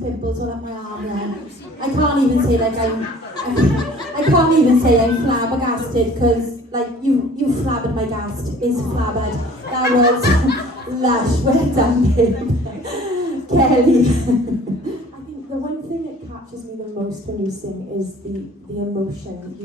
pimples all up my arm then. I can't even say like I can't even say I'm flabbergasted because like you flabbergasted is flabbered. That was lush. Well done, babe. Kelly. I think the one thing that captures me the most when you sing is the emotion.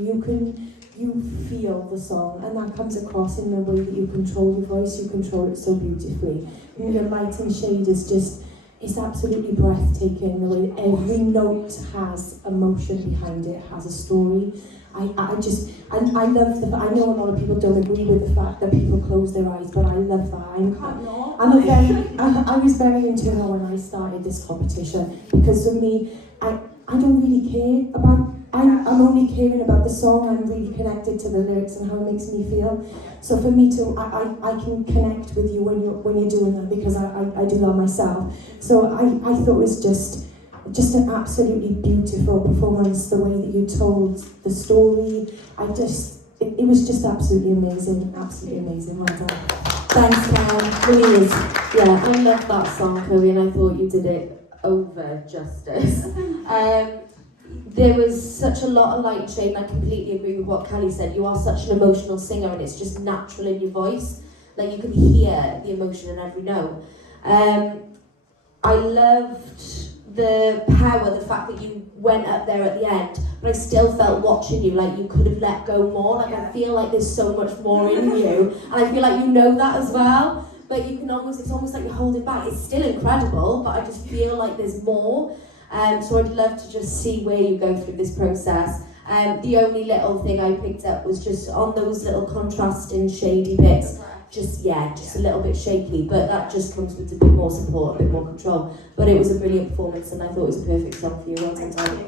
You feel the song, and that comes across in the way that you control your voice. You control it so beautifully. And your light and shade is just, it's absolutely breathtaking. The way every note has emotion behind it, has a story. I love the. I know a lot of people don't agree with the fact that people close their eyes, but I love that. I was very internal when I started this competition because for me, I don't really care about. I'm only caring about the song. I'm really connected to the lyrics and how it makes me feel. So for me to, I can connect with you when you're doing that because I do that myself. So I thought it was just an absolutely beautiful performance. The way that you told the story, it was just absolutely amazing. Well done. Thanks, Karen. Really is. Yeah, I love that song, Chloe, and I thought you did it over justice. There was such a lot of light and shade, and I completely agree with what Kelly said. You are such an emotional singer, and it's just natural in your voice. Like, you can hear the emotion in every note. I loved the power, the fact that you went up there at the end, but I still felt watching you like you could have let go more. Like, I feel like there's so much more in you, and I feel like you know that as well. But you can almost, it's almost like you're holding back. It's still incredible, but I just feel like there's more. So I'd love to just see where you go through this process. The only little thing I picked up was just on those little contrasting shady bits. Just a little bit shaky, but that just comes with a bit more support, a bit more control. But it was a brilliant performance, and I thought it was a perfect song for you. Well done, Zoe.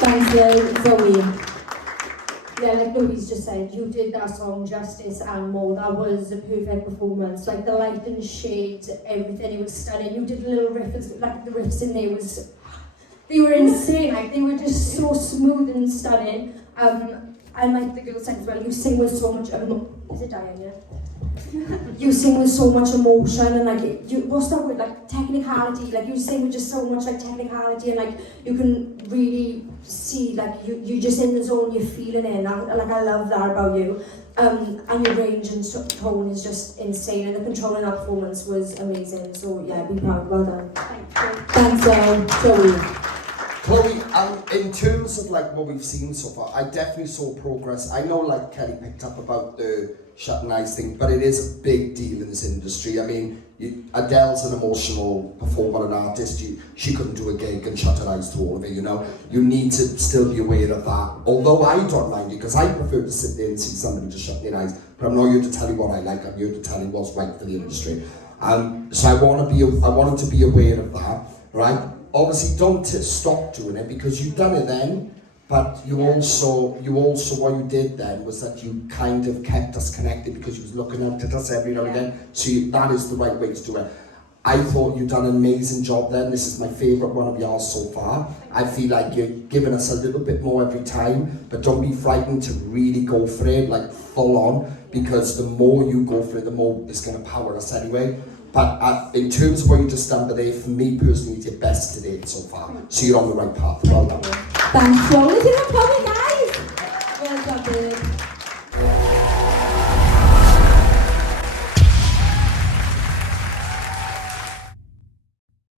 Thanks, Zoe. Yeah, like Louise just said, you did that song justice and more. That was a perfect performance. Like the light and shade, everything, it was stunning. You did little riffs, like the riffs in there they were insane. Like they were just so smooth and stunning. And like the girl said as well, you sing with so much is it Diane? You sing with so much emotion and like what's that word, like technicality, like you sing with just so much like technicality, and like you can really see like you just in the zone, you're feeling it, and I love that about you. And your range and tone is just insane, and the control in that performance was amazing. So yeah, be proud, well done. Thanks, Zoe. Chloe, in terms of like what we've seen so far, I definitely saw progress. I know like Kelly picked up about the shutting eyes thing, but it is a big deal in this industry. I mean, Adele's an emotional performer and artist. She couldn't do a gig and shut her eyes to all of it, you know. You need to still be aware of that. Although I don't mind it, because I prefer to sit there and see somebody just shutting their eyes. But I'm not here to tell you what I like. I'm here to tell you what's right for the industry. So I wanted to be aware of that, right? Obviously, don't stop doing it because you've done it then. But you also what you did then was that you kind of kept us connected because you was looking up at us every now and then. So that is the right way to do it. I thought you've done an amazing job then. This is my favourite one of yours so far. I feel like you're giving us a little bit more every time, but don't be frightened to really go for it, like full on, because the more you go for it, the more it's going to power us anyway. But in terms of what you just done today, for me personally, it's your best to date so far. So you're on the right path. Well done. Thanks, Joel. Is it a guys? Well done, babe.